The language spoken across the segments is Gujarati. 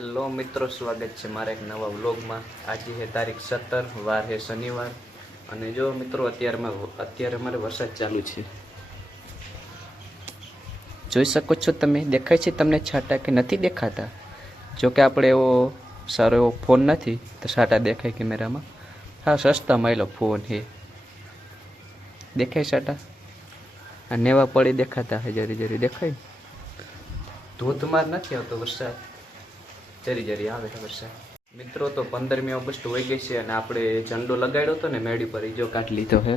હેલો મિત્રો, સ્વાગત છે મારા એક નવા વ્લોગમાં. આજે છે તારીખ સત્તર, વાર છે શનિવાર. અને જો મિત્રો, અત્યારમાં અત્યારે અમારે વરસાદ ચાલુ છે. જોઈ શકો છો તમે, દેખાય છે તમને છાંટા કે નથી દેખાતા? જો કે આપણે એવો સારો એવો ફોન નથી, તો છાંટા દેખાય કેમેરામાં. હા સસ્તા માયલો ફોન છે. દેખાય છાંટા? આ નેવા પડી દેખાતા હજારી જરી જરી દેખાય. ધોધમાર નથી આવતો વરસાદ. જરી જરી આવે છે. મિત્રો, તો પંદરમી ઓગસ્ટ હોઈ ગઈ છે અને આપણે ઝંડો લગાડ્યો હતો ને મેળી પર ઈજો કાઢ લીધો છે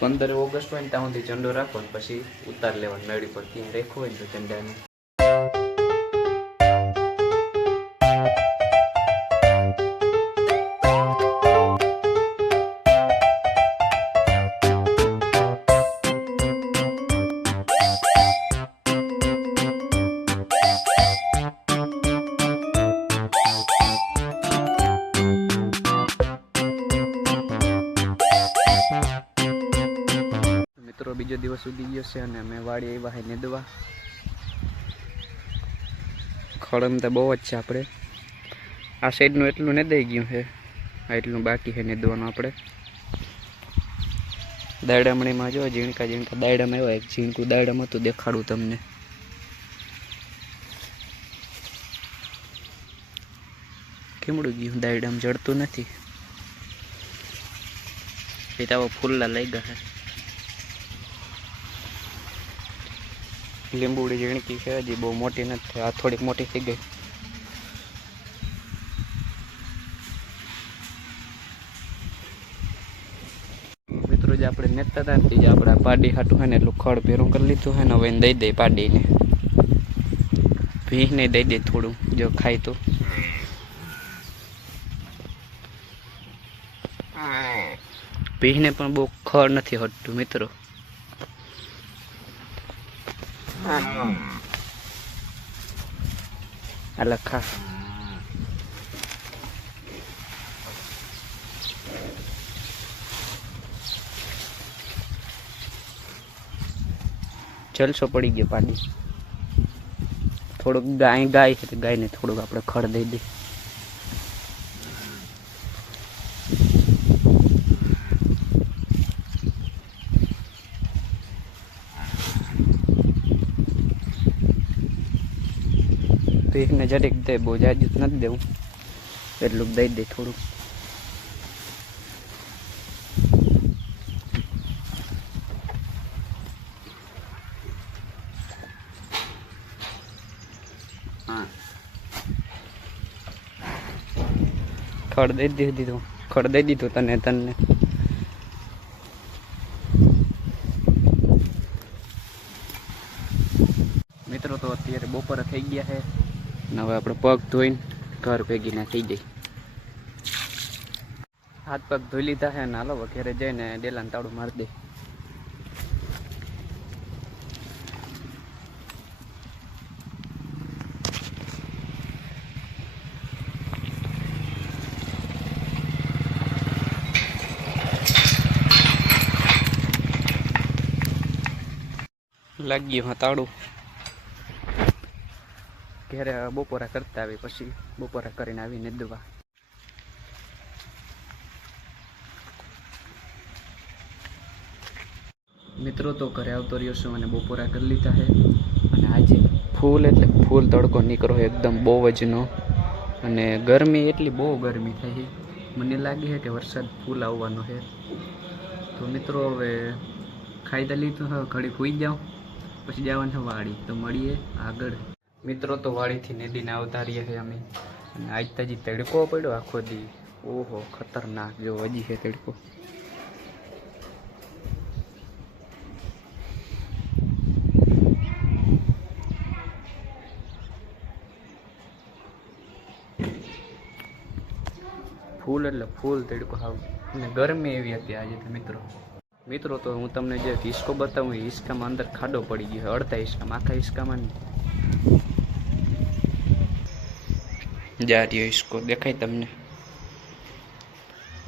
પંદર ઓગસ્ટ હોય ને ત્યાં સુધી ઝંડો રાખો ને પછી ઉતાર લેવાનો, મેળી પર ત્યાં રેખો હોય ને તો ઝંડાને. બીજો દિવસ ઉગી ગયો છે અને અમે વાડી આવ્યા છે નેદવા. ખડમ તો બહુ જ છે આપણે. આ સાઈડનું એટલું દઈ ગયું છે. આ એટલું બાકી છે નેદવાનું આપણે. દાડામણીમાં જો ઝીણકા ઝીણકા દાયડામાં આવ્યા. એક ઝીણકું દાયડામાં હતું, દેખાડું તમને. કેમડું ગયું? દાયડામાં જડતું નથી. એ તો ફૂલલા લઈ ગયા લીંબુડી ઝીણકી છે, હજી બહુ મોટી નથી. આ થોડીક મોટી થઈ ગઈ. મિત્રો, જે આપણે નેતા હતા ને જે આપણે પાડી હાટું હોય ને, એટલું ખડ ભેરું કરી લીધું હોય ને, હવે દઈ દે પાડીને. ભીને દઈ દે થોડું, જો ખાય તો. ભીને પણ બહુ ખડ નથી હટતું મિત્રો. આ લખા જલસો પડી ગયો પાડી થોડુંક ગાય ગાય છે તો ગાયને થોડુંક આપણે ખડ દઈ દઈએ. એકને જરીક દે બહુ જાજુ નથી દેવું. એટલું દઈ દે થોડુંક. ખડ દઈ દીધું ખડ દઈ દીધું તને તને મિત્રો, તો અત્યારે બપોરે થઈ ગયા છે. અને હવે આપણે પગ ધોઈને ઘર ભેગી ના થઈ જઈ હાથ પગ ધોઈ લીધા છે ને હાલો ઘરે જઈને ડેલાને તાળું મારી દે. લાગ્યું હા તાળું. ઘરે બપોરા કરતા આવી, પછી બપોરા કરીને આવીને દવા. મિત્રો તો ઘરે આવતો રહ્યો છું અને બપોરા કરી લીધા છે. અને આજે ફૂલ એટલે ફૂલ તડકો નીકળો એકદમ બહુ જનો અને ગરમી એટલી બહુ ગરમી થઈ મને લાગે છે કે વરસાદ ફૂલ આવવાનો છે. તો મિત્રો, હવે ખાઈ લીધું હવે ઘડી ફૂઈ જાઉં. પછી જવાનું વાડી. તો મળીએ આગળ. મિત્રો, તો વાળીથી નદીને અવતારીએ છીએ અમે. અને આજ તડકો પડ્યો આખો દી. ઓહો, ખતરનાક. જો હજી છે તડકો. ફૂલ એટલે ફૂલ તડકો હાવ. અને ગરમી એવી હતી આજે મિત્રો. મિત્રો, તો હું તમને જે હિસ્કો બતાવું, એ હિસ્કામાં અંદર ખાડો પડી ગયો અડધા હિસ્કામાં, આખા હિસકામાં જા રહ્યો હિસકો દેખાય તમને.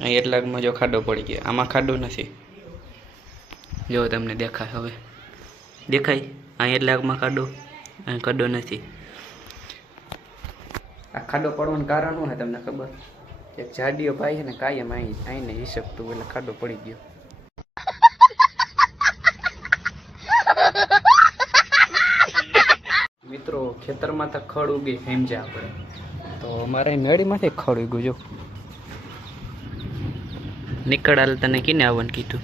અહીં એટલાકમાં જો ખાડો પડી ગયો. આમાં ખાડો નથી. જો તમને દેખાય હવે. દેખાય? અહીં એટલાકમાં ખાડો? અહીં ખાડો નથી. આ ખાડો પડવાનું કારણ શું છે તમને ખબર? એક જાડીયો ભાઈ છે ને કાયમ અહીં આઈને હિસકતું એટલે ખાડો પડી ગયો. મિત્રો ખેતરમાં તો ખડ ઉગી સમજ્યા આપણે. તો અમારે મેળીમાંથી ખડી ગયું જો. નીકળ હાલ તને કીને આવવાનું કીધું.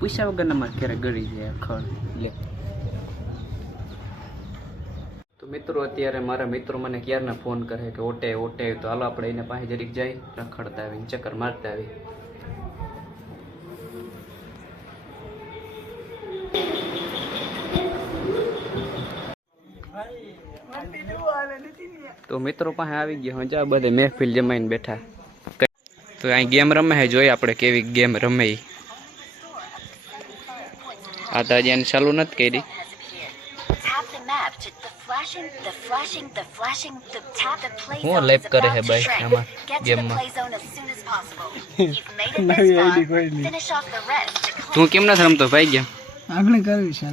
પૂછ્યા વગરના મારે ક્યારે ગળી જાય ખડ લે. તો મિત્રો અત્યારે મારા મિત્રો મને ક્યારના ફોન કરે કે ઓટે ઓટે. તો હાલો આપણે એને પાસે જરીક જાય રખડતા આવીને ચક્કર મારતા આવી તો મિત્રો પાસે આવી ગયો જા બધે મહેફિલ જમાઈને બેઠા તો અહીં ગેમ રમે છે જોઈએ આપણે કેવી ગેમ રમે. આ તો હજી ચાલુ નથી કરી હું કરે to ભાઈ. આમાં, ગેમમાં. તું કેમ નથી રમતો ભાઈ ગેમ આગળ કરવી છે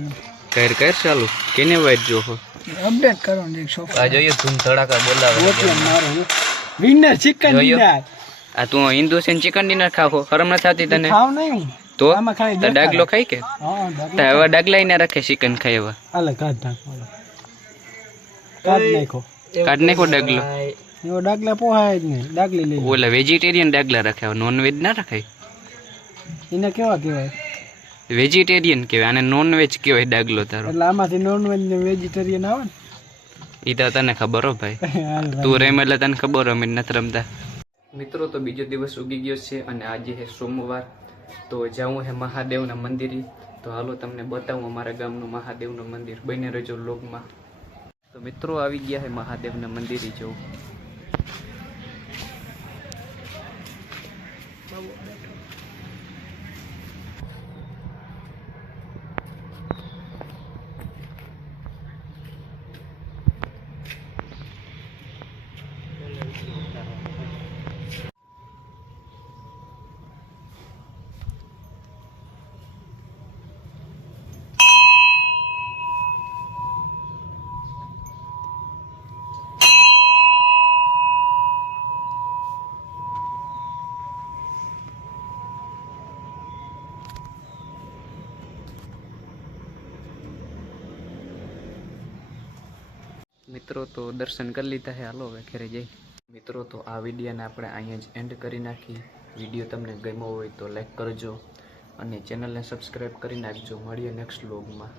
કર કર ચાલુ કેને વાઈટ જો અપડેટ કરવાનું એક સોફ્ટ આ જોઈએ ધૂમ ધડાકા બોલાવે મારો વિનર ચિકન ડિનર આ તું હિન્દુ છે ચિકન ડિનર ખાવો ખરમ નથી થાતી તને? ખાવ નહીં તો? આમાં ખાઈ તો ડાગલો ખાઈ કે? હા હવે ડાગલા ના રાખે ચિકન ખાઈ હવે. આલે કાઢ નાખો કાઢ નાખો. કાઢ નાખો ડાગલો એવો ડાગલા પોહાય જ નહીં. ડાગલી લઈ ઓલા વેજીટેરિયન ડાગલા રાખે નોન વેજ ના રખાય? એને કેવા કહેવાય? વેજીટેરિયન કહેવાય અને નોન વેજ કહેવાય ડાગલો તારો. એટલે આમાંથી નોનવેજ ને વેજીટેરિયન આવે ને? એ તો તને ખબર હો ભાઈ. તું રેમ એટલે તને ખબર અમે નથી રમતા. મિત્રો તો બીજો દિવસ ઉગી ગયો છે અને આજે હે સોમવાર. તો જાઉં હે મહાદેવના મંદિરે. તો હાલો તમને બતાવું અમારા ગામનું મહાદેવનું મંદિર. બને રહેજો લોગમાં તો મિત્રો આવી ગયા હે મહાદેવના મંદિરે જવું મિત્રો, તો દર્શન કરી લીધા છે. હાલો, હવે ઘરે જઈ. મિત્રો, તો આ વિડીયોને આપણે અહીંયા જ એન્ડ કરી નાખી. વીડિયો તમને ગમ્યો હોય તો લાઈક કરજો અને ચેનલને સબસ્ક્રાઈબ કરી નાખજો. મળીએ નેક્સ્ટ વ્લોગમાં